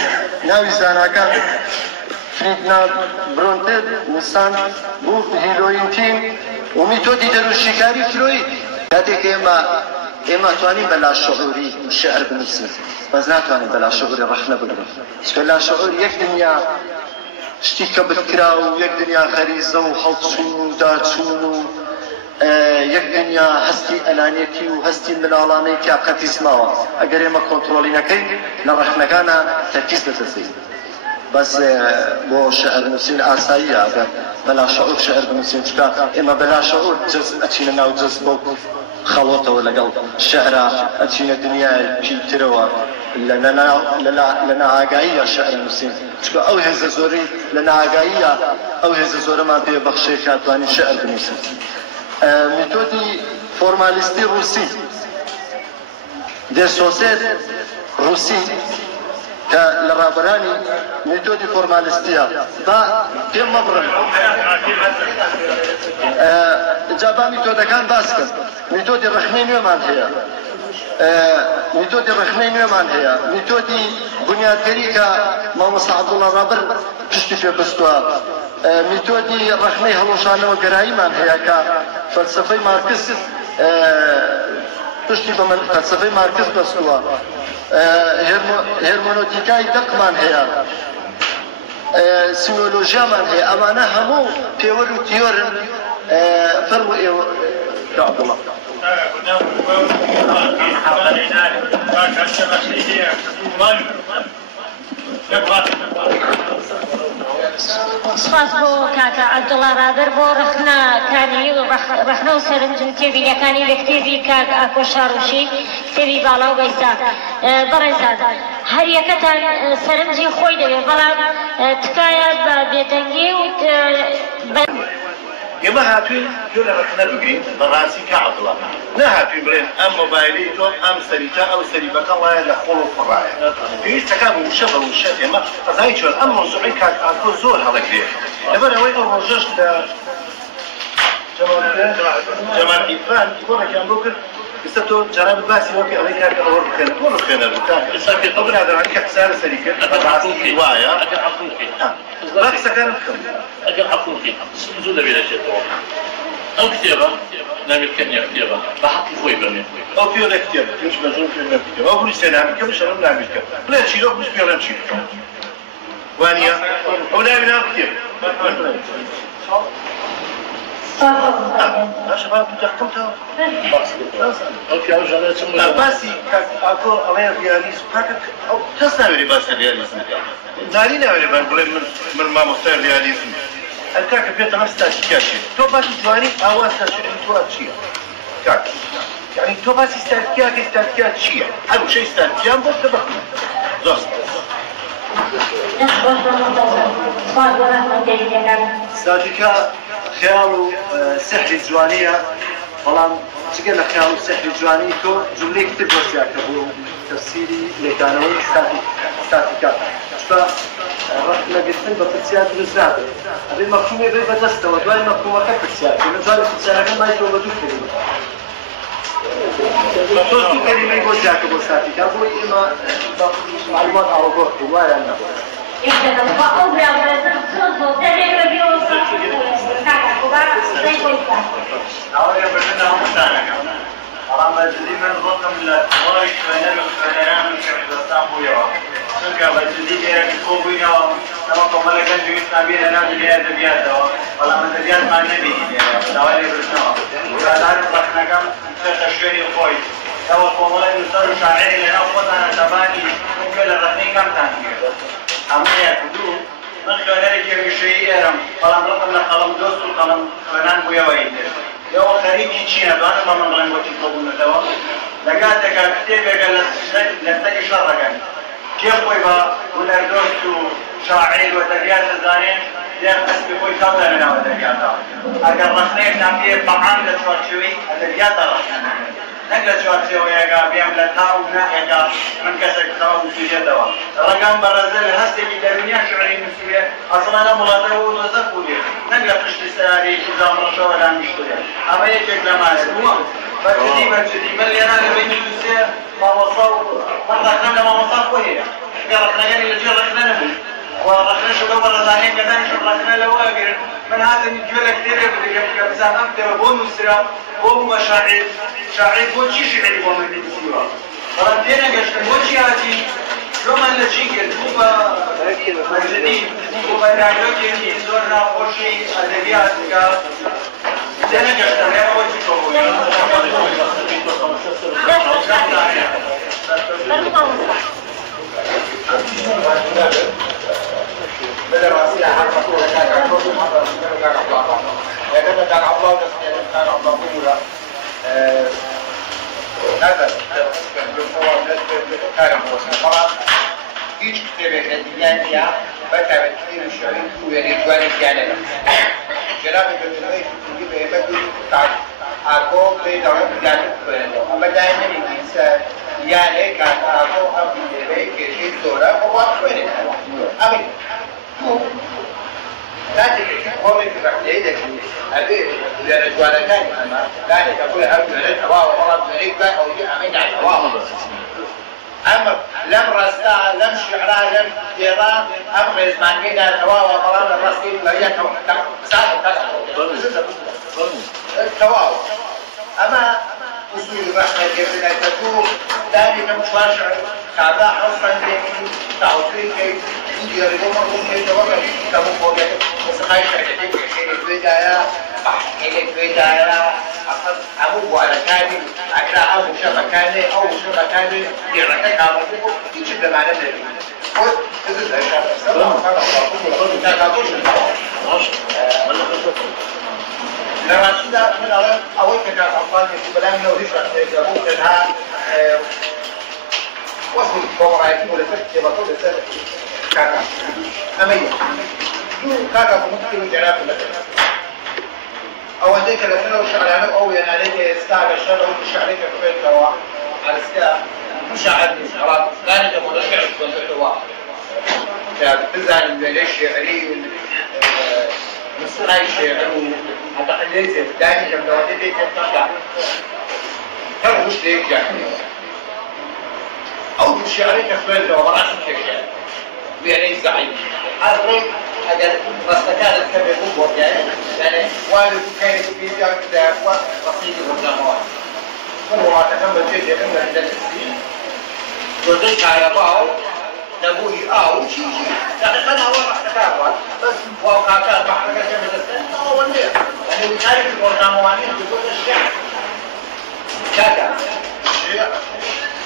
ناوی زاناکان فریدنا برۆنتێد نووسان بوو هیرۆینتین و میتۆدی دەروشیکاری فرۆید کاتێک ئێمە توانین بە لاشعوری شعر بنووسین بەس ناتوانین بە لاشعوری ڕەخنە بگرین چکە لاشعور یەک دنیا شتی کە بکرا و یەک دنیا غەریزە و هەڵچوون و داچوون و یەک دنیا هەستی ئەنانیەتی و هەستی مناڵانەی کاقەتیسماوە ئەگەر ئێمە کۆنتڕۆلی نەکەین لە ڕەخنەکانە تەرکیز دەدەسین بەس بۆ شعر نووسین ئاساییە ئەگەر بە لاشعور شعر بنووسین چکە ئێمە بە لاشعور ئەچینە ناو جەزب و خەڵۆتەوە لەگەڵ شعرا ئەچینە دنیایەکی ترەوە لە نائاگاییە شعر نووسین چکە ئەو هێزە زۆری لە نائاگاییە ئەو هێزە زۆرەمان پێ بەخشەی کاتوانی شعر بنووسین میتۆدی فۆرمالیستی ڕووسی دێسۆسێت ڕووسی کە لە ڕابەرانی میتۆدی فۆرمالیستیە با پێم مەبڕن جا با میتۆدەکان باس کرد میتۆدی ڕەخنەی نوێمان هەیە میتۆدی ڕەخنەی نوێمان هەیە میتۆدی بنیادگەری کە مامۆستا عەبدوڵڵا ڕابەر پشتی پێ بستووە میتۆدی ڕەخنەی هەڵۆشانەوە گەراییمان هەیە کە فەلسەفەی مارکس پشتی بە فەلسەفەی مارکس بەستووە هێرمۆنۆتیکای دەقمان هەیە سیمۆلۆژیامان هەیە ئەمانە هەموو پێوەر و تیۆرن فەرمو ئێوە عەبدوڵڵا سپاس بۆ کاکە عەبدوڵڵا ڕابەر بۆ ڕەخنەکانی و ڕەخنە و سەرنجکێبینەکانی لە کتێبی کاک ئاکۆ شاڕوشی کتێبی باڵا و بەیسا بەڕێزان هەر یەکەتان سەرنجی خۆی دەوێت بەڵام تکایە بە بێدەنگی و ئێمە هاتووین تۆ لە ڕەخنە بگرین بەڕاستی کە عەبدوڵڵا نەهاتووین بڵێن ئەم مۆبایلی تۆ ئەم سەریتا ئەو سەریبەکە وایە لە خۆڵ و فڕایە پێویستەکان وشە بە وشە ئێمە قەزای چۆن ئەم مۆزوعی کاک ئاکۆ زۆر هەڵەگرێت لەبەر ئەوەی ئەو ڕۆژەش لە جمال إيفان يكون كان بكر استو جناب الباسي وكي عليك هكا أور بكنا كل خير بكنا إسافي قبل هذا عنك حساب سريكة أجل وايا أجل حقوقي ما سكان أجل حقوقي زود بلا شيء أو كتابة نعمل كنيا كتابة بحق فوي بني أو في ولا كتابة مش مجنون في ولا كتابة أو كل سنة نعمل كم شهر نعمل كم لا شيء مش بيعمل شيء وانيا أو نعمل كتابة شباب تحكمتها أوكي أرجع ثم باسي أكو عليه رياليزم هكذا أو تصنع بس رياليزم دارينا ولا بنقول من ما مختار رياليزم الكاك في نفس تاشكاشي تو بس جواني أواز تاشكي شيء كاك يعني تو بس استاتيكات شيء أو شيء استاتيان بس تبقى زوست استاتيكا خيال سحر الجوانية طالما تقول خيال سحر الجوانية تو جملة كتير بس يعتبروا تفسيري لكانوا استاتيكا رحت لقيتن بفتسيات نزاد هذه المفهومة بيبدست ودواي مفهومة كفتسيات من جال فتسيات ما يتوبدوا كلمة مفهوم كلمة يقول جاك بستاتيكا هو إما معلومات عربية رواية أنا إذا تفاهم بأمر سوسو تبي كبير كذا كبار زي كذا أول بدنا مستعنا أما الجديد من ضمن الوارد بين الفنانين من كردستان بويا سنك الجديد يكتبوا بينا نما كمال كان جيت نبي لنا بدي أدبيات ولا من أدبيات ما نبي نوالي برسنا ولا تعرف رحنا كم تشويني خوي لو كمال نصير شاعر لنا وقتنا تباني ممكن لرحني كم تاني أما يكتبوا من خلال كم شيء يرم قلم رقم لقلم دوست وقلم فنان بويا ويدر يو خريجي تشينا بانا ما من رنجو تطلبون الدواء لقاتك كتير قال نستجي شرقا كيف ويبا ونردوستو شاعر وتبيات الزانين لين قسمي خوي كودا لنا وتبياتا اگر رخنين نعمير طعام لتشوارشوي التبيات رخنا نقل تشوارشوي يقا بيعمل تاونا يقا من كسك تاو سوية دواء رقم برازيل هستي بدرونيا شعري من سوية اصلا انا مغادره وزفو لي نقل قشت الساري كزام رشو ولا مشتري اما يجيك زمان هو برجدي من اللي انا بين الجزير ما وصل مرة خلنا ما وصل كويه رخنا يعني اللي جي رخنا نبو ورخنا شو قبل رزانين كذا شو رخنا لواقر من هذا الجوله كثير بدك بزاف امتى بون مسرا بون مشاعر شاعر بون شي شعري بون من السيره فرنتينا قشت بون شي هاتي شو ما اللي شي قلت هو برجدي هو بدايلوك يجي زورنا خوشي ادبيات كا انا قشت انا اول شيء بدل راسي حق رسول الله كان رسول الله كان الله يا كذا كان الله كان الله كورا هذا كان موسى طبعا هيك كتير هديانية بتعب كثير الشعرين ويعني جواني كيانا جناب الجنوبي تجيب بدو تعب أكو بيدور بيجاني كله أما دائما الإنسان يعني كان أكو أبي بيجي كذي دورة هو كوينه أمين لكن هو من بعدين أبي الرجال كان كان يقول أبي الرجال والله الرجال بقى أو أمين على الهواء أما لم رسا لم شعرا لم تيرا أم غزمان كده الهواء والله الرسول لا يكون ساعة الهواء أما أصول الرحمة جبنا تكون ذلك مشوار شعر كذا حصل لي تعطيل كي يجري لهم كي توقف كمفوضى مسخاي شعرتين كشيء بداية بحكي بداية أبو على كاني أكلا أبو شبكاني أو شبكاني يرتك على فوق يجيب معنا النبي قلت هذا الأشياء سلام لما سيدا من أول كان أفضل من بلان نوريش يجابوك لها وصل بمرايتي ولسك يبطل لسك كاكا أمية كاكا ممكن جناب لك أو عندك لسنة وشعرانه أو يناليك يستعب الشر أو تشعريك كفيل كوا على السكاء مشاعر خلاص كانت مدشع كنت كوا تزعل من الشعري نسخة شعر وتقليد دائما كم دواتي دي تتنقع هل وش ليك يعني أو بالشعر كفل لو رأسك كشعر يعني زعيم أريد أجل رستكان الكبير مبور يعني والد كانت في ذلك الأقوى رصيد الرجامات هو تكمل جيد إن الجلسين وذلك على بعض نقول شيء يعني أنا هو محتكار بس وقعت محتكار كم السنة هو اللي يعني وتعرف الرجامات بدون الشعر كذا شيء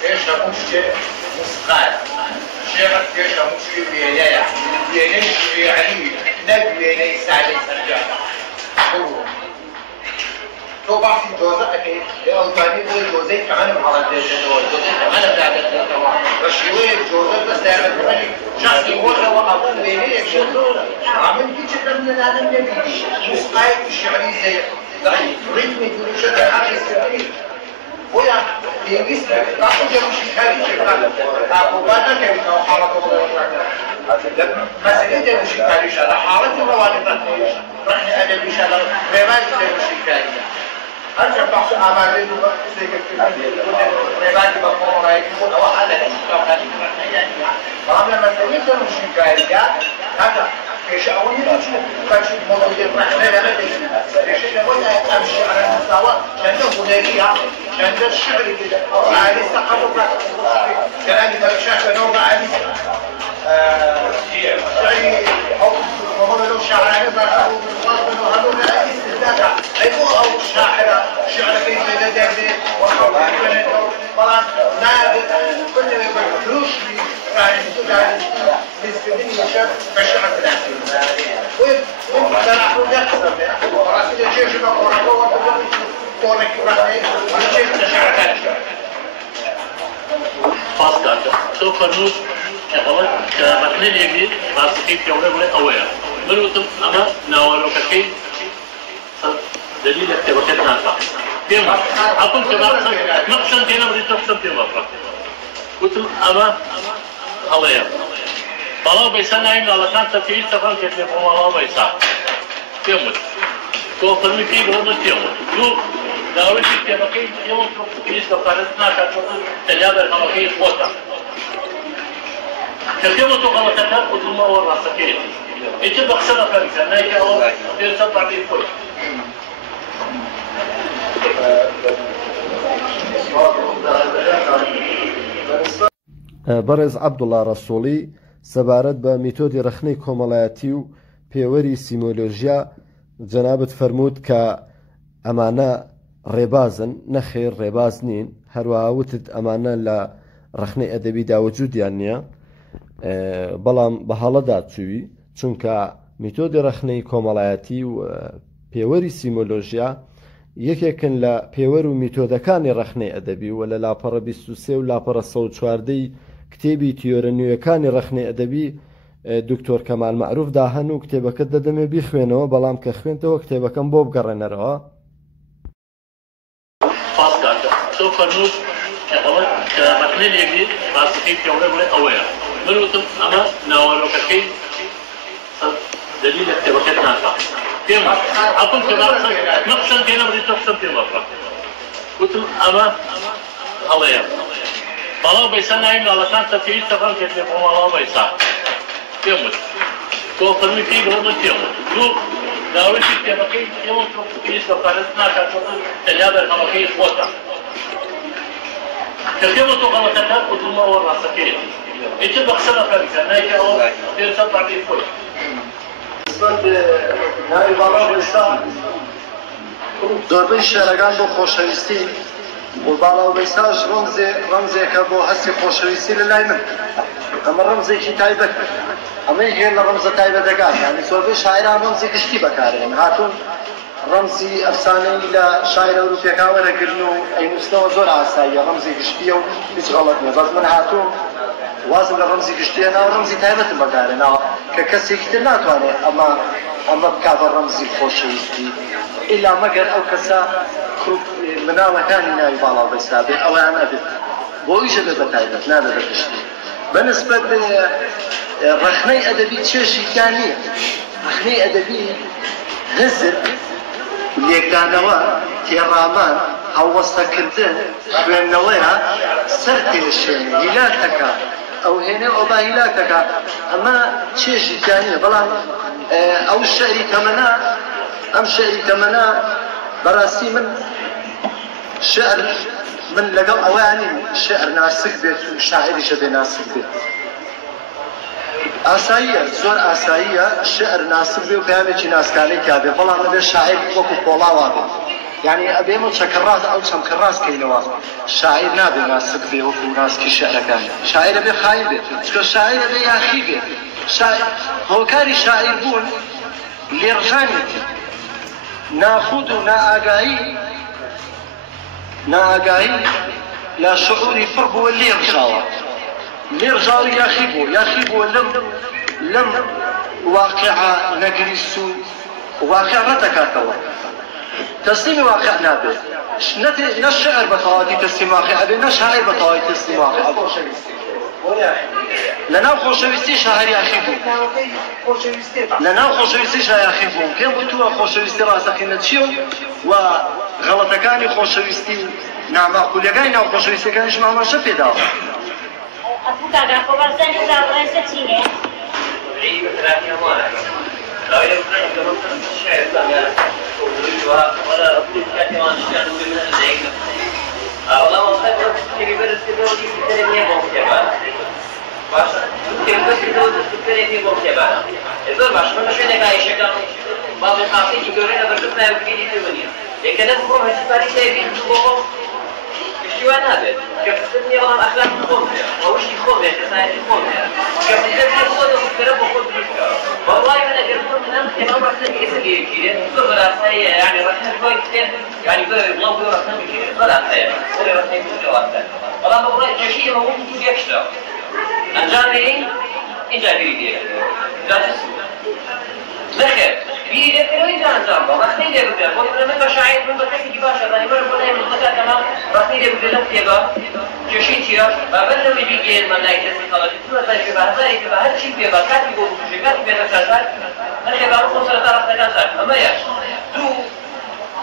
إيش نقول شيء مسخال شيخ كيش مشي بينايا يعني نبي سعد السجاد تو بعض الجوزاء أكيد أو ثاني الجوزاء كمان على الجوزاء كمان بعد الجوزاء بس شوية الجوزاء بس تعمل كمان شخص يقول هو أبو بيني عامل كذا من العالم يبي مسقاية الشعري زي ضعيف ريتم يقول شيء حاجة سريع ويا يجلس تأخذ مش خارج شغال تأخذنا كم أو حالة مثلا ده مش خارج على حالة الرواتب رحنا أدب شغال رواج ده مش خارج هذا بحث أمامي ده سيكون رواج بقوم رايك أو حالة فهم مثلا ده مش خارج هذا إيش أولي نشوف كاش موضوع رحنا لا إيش نقول أمشي على المستوى كأنه هنالية كأن الشعر كده عالي ثقافة كأن شاف نوع عالي شعري أو وهو شاعر هذا أو هذا استدلال أيوة أو شاعر شعر كيف يدرس وحول طبعا ما كل فلوس يعني بيستدين يشاف الشعر الأخير وأنا أقول ده وراسي الشيخ بقول فاصل سوف نوت كمثل يجي فاسقي في أول ولا أويا منوتم أما ناولو كشيء دليل اختباراتنا تيم أقول كمان نقصن كنا بدي تقصن تيم أفرا قلتم أما هلايا بالله بيسنا إن الله كان تفيد سفر كتير فما الله بيسا تيم تو فرمي في بلاد تيم لو داوي في بقي يوم في سفرتنا كتوم تجابر خلاصي خوتا كلمة غلطتها قد ما ورا سكين إيش بخسنا فرنسا نايك أو ترسل بعدين فوق بەڕێز عەبدوڵڵا ڕەسووڵی سەبارەت بە میتۆدی ڕەخنەی کۆمەڵایەتی و پێوەری سیمۆلۆژیا جەنابەت فەرمووت کە ئەمانە ڕێبازن نەخێر ڕێباز نین هەروەها وتت ئەمانە لە ڕەخنەی ئەدەبی داوەجودیان نییە بەڵام بە هەڵەدا چووی چونکە میتۆدی ڕەخنەی کۆمەڵایەتی و پێوەری سیمۆلۆژیا یەکێکن لە پێوەر و میتۆدەکانی ڕەخنەی ئەدەبی و لە لاپەڕە 23 و لاپەڕە 114 کتێبی تیۆرە نوێیەکانی ڕەخنەی ئەدەبی دکتۆر کەمال مەعروف داهەن و کتێبەکەت دەدەمێ بیخوێنەوە بەڵام کە خوێنتەوە کتێبەکەم بۆ بگەڕێنەرەوە سوف نوت كمثل يجي فاسقي في أول ولا أويا منوتم أما ناولو كشيء دليل اختباراتنا تيم أقول كمان نقصن كنا بدي تقصن تيم أفرا قلتم أما هلايا بالله بيسنا إن الله كان تفيد سفر كتير فما الله بيسا تيم تو فرمي في بلاد تيم لو داوي في بقي يوم في سفرتنا كتوم تجابر خلاصي خوتا كلمة غلطتها قد ما ورا سكين إيش بخسنا فرنسا نايك أو ترسل بعدين فوق زۆربەی شێعرەکان بۆ خۆشەویستی و باڵاوبەیساژ ڕەمزێکە بۆ هەستی خۆشەویستی لە لای من ئەمە ڕەمزێکی تایبەت ئەمەی هێر لە ڕەمزە تایبەتەکان یعنی زۆربەی شاعران ڕەمزی گشتی بەکارێن هاتوون ڕەمزی ئەفسانەی لە شاعر ئەوروپیەکان وەرەگرن و ئەینووسنەوە زۆر ئاساییە ڕەمزی گشتیە و هیچ غەڵەت نییە بەس من هاتووم وازم لە ڕەمزی گشتیە ناو ڕەمزی تایبەتم بەکارێنەوە کە کەسێکی تر ناتوانێت ئەمە بکاتە ڕەمزی خۆشەویستی ئیلا مەگەر ئەو کەسە مناڵەکانی ناوی باڵاوبەیسا بێ ئەویان ئەبێت بۆ ئیشە بێت بە تایبەت نابێت بە گشتی بەنسبەت ڕەخنەی ئەدەبی چێژی تیان نییە ڕەخنەی ئەدەبی حزب لێکدانەوە تێڕامان هەڵوەستەکردن خوێندنەوەیە سەر تێشێنێ هیلاکەکە ئەو هێنێ ئەوبا هیلاکەکە ئەمە چێژی جانیە بەڵام ئەو شەعری تەمەنا ئەم شەعری تەمەنا بەڕاستی من شعر من لەگەڵ ئەوانی شعر ناسک بێت و شاعریشە بێ ناسک بێت ئاساییە زۆر ئاساییە شعر ناسب بێ و پامێکی ناسکانەی تا بێ بەڵام ئەبێ شاعیر وەکو پۆڵاوا بێت یعنی ئەبێ و چەکەڕاز ئەو چەمکەڕاز کەینەوە شاعیر نابێ ناسک بێ وەکو ناسکی شعرەکانی شاعیر ئەبێ خاین بێت چکە شاعیر ئەبێ یاخی بێت هۆکاری شاعیر بوون لێڕژانێتی ناخود و نائاگایی لا شعوری فڕ بووە لێڕژاوە لێڕژاوی یاخی بووە لەم واقعە نەگریست و واقع ڕەتەکاتەوە تسليم واقع نابێت نە شعر بەتەواوەتی تسلیم واقع ئەبێ نە شاعیر بەتەواوەتی تسلیم واقع لەناو خۆشەویستی شاعر یاخی بوو لەناو خۆشەویستی یاخی بوو پێم وتووە خۆشەویستی ڕاستەقینە چییە و غەڵەتەکانی خۆشەویستی و ناماقوولەکانی ناو خۆشەویستەکانیش ماماشە پێداوە ولا أقول كاتي ما نشتغل من الزيك والله ما صار تبي برد كده ودي تكلم يا بوم كمان باش تبي بس كده ودي تكلم يا بوم كمان إذا باش ما نشوف نقاش كم بعض الناس يقولون أنا برد ما يبغي يجيبني لكن أنا بقول هالسفاري تبي تبغى شو أنا هذا كيف تسمي والله أخلاق خوم أو شيء خوم تسمع خوم كيف تسمي خوم وكرب وخود والله أنا قلت لهم أنت ما رحت تسوي كذا ولا سيء يعني رحت كويس يعني والله ولا رحت كذا ولا سيء ولا رحت كذا والله ما قلت شيء ما ممكن تجي أكثر أنجاني إنجاني جالس ذكر بيجي كده يجان زامبا رحت يجي بده ولا من بشاعر من بتحكي كيفاش يعني مرة ولا من ذكر تمام رحت يجي بده تيجا جشيتيا قبل ما يجي الملائكة سيطلع تقول هذا شيء بيبقى كاتب وشجعت بيتساعد أنا بعرف وصل طرف تكاسر أما يا تو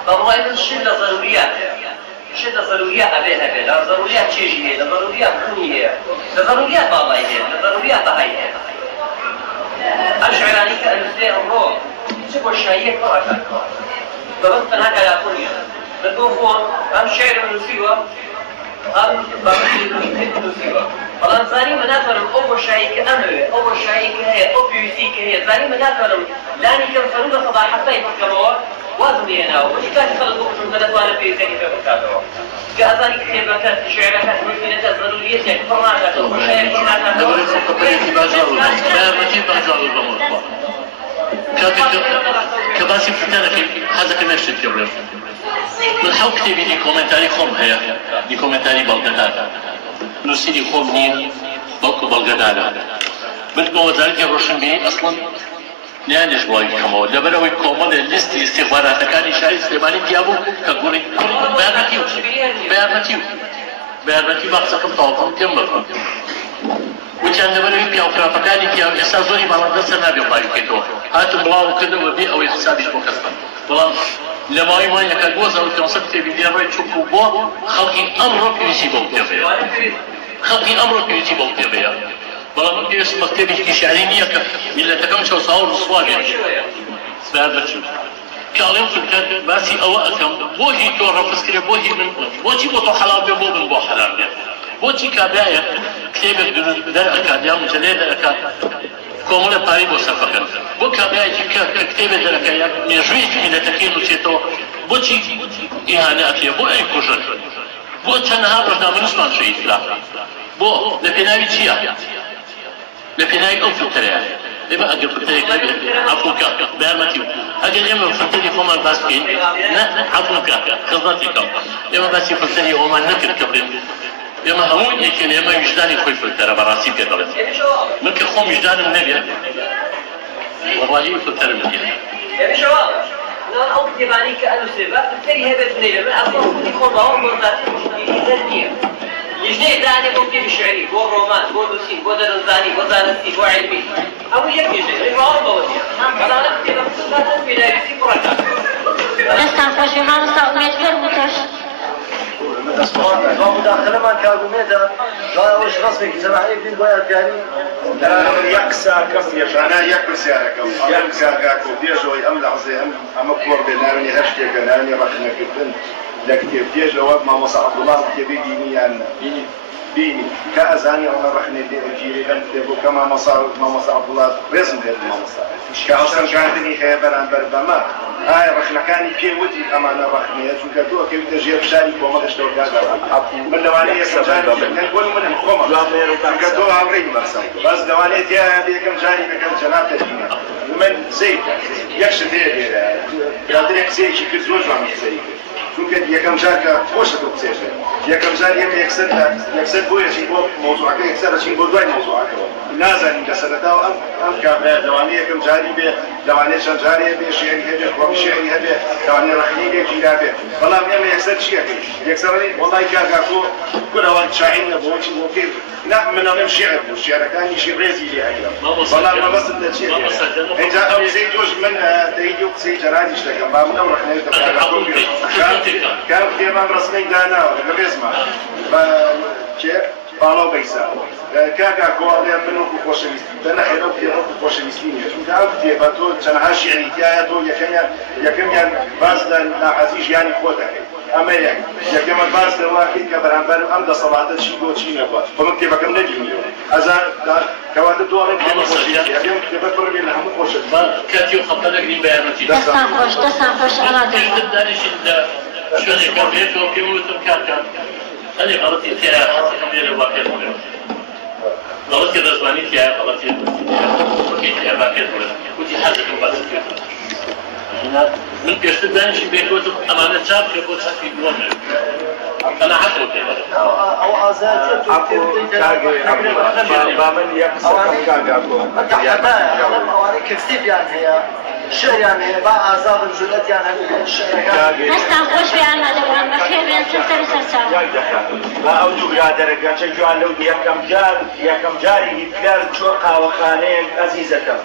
والله من شدة ضروريات أبيها ضروريات شيء ضروريات كونية ضروريات والله ضروريات هاي أشعراني كأنسان الروح شوف الشيء كأكثر فبس أنا كلا كونية بتوفون أم شعر من سوى أم والله زاني مناتورم أول شيء كأمر أول شيء كهي أو بيوتي كهي زاني مناتورم لاني كم فرودة صباحتين كمور وزني أنا وشكاش خلصوا من ثلاث وأنا في زاني في مكاتبه كأذاني كثير بكات شعرات ممكن ضرورية يعني فرناجات أول شيء فرناجات دوري سكبريتي بازارو لا متي بازارو الأمور كباسي فتنة هذا كنا نشتكي من حول كتابي دي كومنتاري خوم هيا دي كومنتاري بلغداد نسيدي خوم نين بلقو بلغداد بنت موزارك روشن بي أصلا نيانش بواي كمو لبروي كومل الليستي استخبارات كاني شاي سليماني ديابو كقولي بياناتيو مقصكم طوطم تيمم وكان لبروي بياو فرافكاني بياو إسازوري بالغداد سنابي الله يكتو هاتم بلاو كده وبي أو يحسابيش بوكسبا بلان لما يمان يكالبوز أو تنصب تبدي أمر تشوفوا بوا خلقي أمر بيجي بوكتبيا خلقي أمر بيجي بوكتبيا بلا ممكن اسم مكتبي في شعرينية إلا تكون شو صور الصوابع بهذا الشيء كاليوم كان باسي أوقاتهم بوجي تور فسكري بوجي من بوجي بوتو حلال بيبو من بو حلال بيه بوجي كابايا كتابك در أكاد يوم جليد أكاد كومولا باري مصفقا بو كابايا كتابك در أكاد نجويج إلى تكين وشيتو بوجي إهانة أكيا بو أي كوجن بو تنها رجنا من اسمان شيء لا بو لبناوي تشيا لبناوي أو فلتريا إما أجل فلتري عفوك بأرمتيو أجل إما فلتري فما الباسكين لا عفوك خزنتك إما باسي فلتري وما نكر كبرين إما همون يكين إما يجداني خوي فلترة براسي كدرس ممكن خوم يجدان النبي والله فلترة مدينة يعني شو أنا أقول كتباني كأنه سبب فلتري هذا الدنيا من أصلا كل يكون ضوء مرضات مش ليش داني بو كتاب شعري بو رومان بو نوسين بو درنزاني بو زانستي بو علمي أبو يكيجي ريوار بودي أنا كتاب بسطات بدايتي بركة دەستان خۆش مامۆستا ئومێدوەر بووتەش مداخلەمان کاگومێدا ئەوش ڕستێکی جەماعی بین بۆ یادگاری یەکسا کەم أنا يك بسياركم يك بسياركم بيجوا أم لحظة أم كور بيناني هشتي بيناني رحنا كتن لكتير بيجوا ما مصعب الله كتبي دينيا ديني كأزاني أنا رحنا جيري أن تبو كما مصعب الله رزم هذا ما مصعب كأصلا كانتني خيبر عن بربما هاي رحنا كاني كي ودي أما أنا رحنا شو كي تجيب شاري وما تشتغل كذا من دواني يسجل كان كل من الخمر كدوا عمري بس دواني يا بيكم جاني بكم جناب تجينا ومن زيت يكشف هذه يا دريك زيت شكل زوج عم يسوي شو كده يكم جاك خوش تبصير يكم جاك يم يكسر بويا شيء موضوعك يكسر شيء بدوي موضوعك نازل كسرتها أم كابلا دواني يكم جاري به دواني شجاري به شيء هذا وشيء هذا دواني رخني به جيرابه والله يم يكسر شيء يكسرني والله كاكو كل وقت شاعين بوشي وكيف لا من أنا شعر والشعر كان شيء رزي لي أيام والله ما بس الشيء إذا أو زي جوج من تيجي وزي جرادي اشتكى ما من أول رحنا كان في أمام رسمي دانا ولا بيسمع شيء بالو بيسا كاكا كوالي منو كوشميستي بنا خيرو كيرو كوشميستين شو تعرف تيباتو تنهاش يعني تياتو يكمل بازدا نعزيج يعني خوتك أما يعني يكمل بازدا واحد كبرانبر أم ده صلاة شيء قوت شيء نبات فمكتي بكم نجيميو أزار كوات الدوار كم خوش يكمل تبكر بينها هم خوش كاتيو خطنا قريب بياناتي دەستان خۆش ئەڵا دانش شو نكمل تو كيوتم كاكا أنا غلطي فيها خلينا الواقع غلطي رزواني فيها غلطي فيها باكر كنت حاجة بس من بيشتغل دانش بيكوت أمانة شاب بيكوت في يوم أنا حاسس كده أو أزاج بامن يكسر كاكاكو أواني كتيب يعني هي شعر يعني هي باع أعزاب الجلد يعني الشعر دەستان خۆش بیانە دەبڕم بەخێر بێن سەر سەرچاو لا أوجو برادرك شجوع لو يكم جاري هتلر شو قاوخانين عزيزكم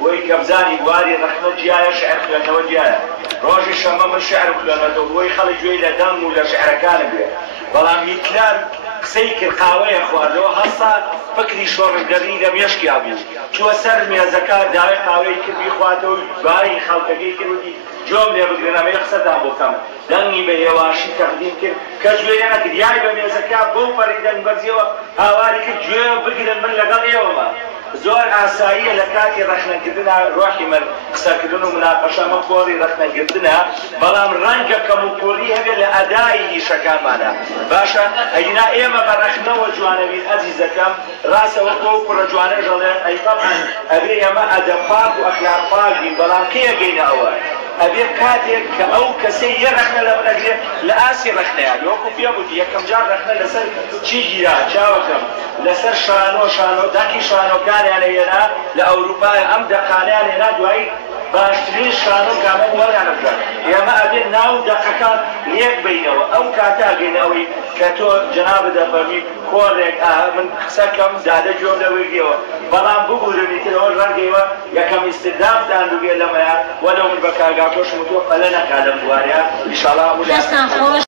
ويكم زاني واري رحمة جاية شعر كلنا وجاية روجي شمم الشعر كلنا وي خلي جويلة دم ولا شعر كان بيه والله هتلر سيكر قاوية خوارلو هسا فكري شور القريدة ميشكي أبو شو سرمي زكاة داوي قاوية كربي خواتو باري خلقكي كرودي جوم لي بقرنا ما يقصد أبو كم دني بهواشي تقديم كر كجوينا كدياي بميزكا بو فريدن برزيو هواري كجوي بقرن من لقل يوما زور عسائية لكاتي رخنا كدنا روحي من قساكدنو مناقشة مقوري رخنا كدنا بلام رنجا كمقوري هذا لأدائي شكا معنا باشا أينا إيما برخنا وجوانا بيد عزيزكم راسا وقوق رجوانا جلال أي طبعا أبي إيما أدفاق وأخلاق فاقين بلام كي يجينا أول أبي كاتير كأو كسير رخنا لأجل لآسي رخنا يعني وقف يموت يكم جار رخنا لسر تيجيرا شاوكم لسر شانو داكي شانو كان يعني هنا لأوروبا أم دقاني يعني هنا دوائي باشترين شانو كامل ولا نفر يا ما أبي ناو دقيقة ليك بينه أو كاتا جنوي كتو جناب دفرمي كورك من سكم زاد جون دويجيو بلام بقولني تلون رنجيوا يا كم استدام تاندو بيلا ما ولو من بكاغا كوش متوقع لنا كلام دواريا إن شاء الله.